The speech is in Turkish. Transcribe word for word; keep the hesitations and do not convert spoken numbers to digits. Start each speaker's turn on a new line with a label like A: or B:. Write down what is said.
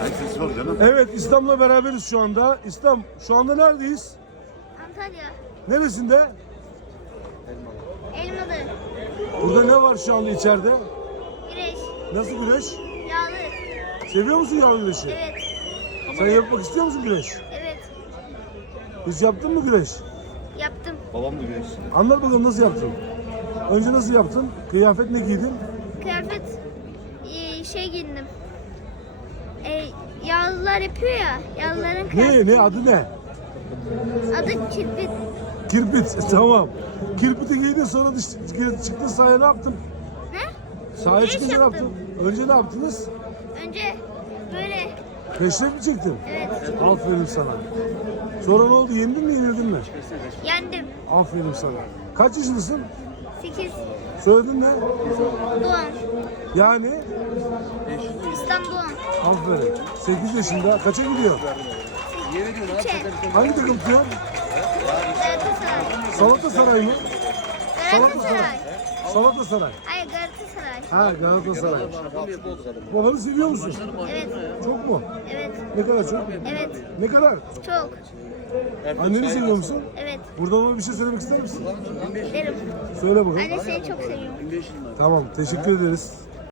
A: Sor canım.
B: Evet, İslam'la beraberiz şu anda. İslam, şu anda neredeyiz?
C: Antalya.
B: Neresinde?
C: Elmalı.
B: Burada ne var şu anda içeride?
C: Güreş.
B: Nasıl güreş?
C: Yağlı.
B: Seviyor musun yağlı güreşi?
C: Evet.
B: Sen yapmak istiyor musun güreş?
C: Evet.
B: Hiç yaptın mı güreş?
C: Yaptım.
A: Babam da güreş.
B: Anlat bakalım nasıl yaptın? Önce nasıl yaptın? Kıyafet ne giydin?
C: Kıyafet e, şey giyindim. E, yağlılar yapıyor ya. Yağlıların kıyafeti.
B: Ne, ne adı ne?
C: Adı kirpit.
B: Kirpit, tamam. Kirpiti giydin sonra dış, çıktın sahaya ne yaptın?
C: Ne?
B: Sahaya
C: Güreş
B: çıkınca ne
C: yaptım.
B: yaptın? Önce ne yaptınız?
C: Önce böyle.
B: Peşref mi çektin?
C: Evet.
B: Aferin sana. Sonra ne oldu? Yendin mi yenildin mi?
C: Yendim.
B: Aferin sana. Kaç yaşındasın?
C: Sekiz.
B: Söyledin ne?
C: Doğan.
B: Yani?
C: İslam Doğan.
B: Aferin. sekiz yaşında. Kaça gidiyor?
C: Üçe.
B: Hangi takım tutuyor?
C: Galatasaray.
B: Salata Saray mı?
C: Galatasaray.
B: Salata Saray.
C: Hayır Galatasaray.
B: Ha, Galatasaray. Babanı seviyor musun?
C: Evet.
B: Çok mu?
C: Evet.
B: Ne kadar çok?
C: Evet.
B: Ne kadar?
C: Çok.
B: Anneni seviyor musun?
C: Evet.
B: Buradan ona bir şey söylemek ister misin?
C: Derim.
B: Söyle bakalım.
C: Anne seni çok seviyorum.
B: Tamam, teşekkür ederiz.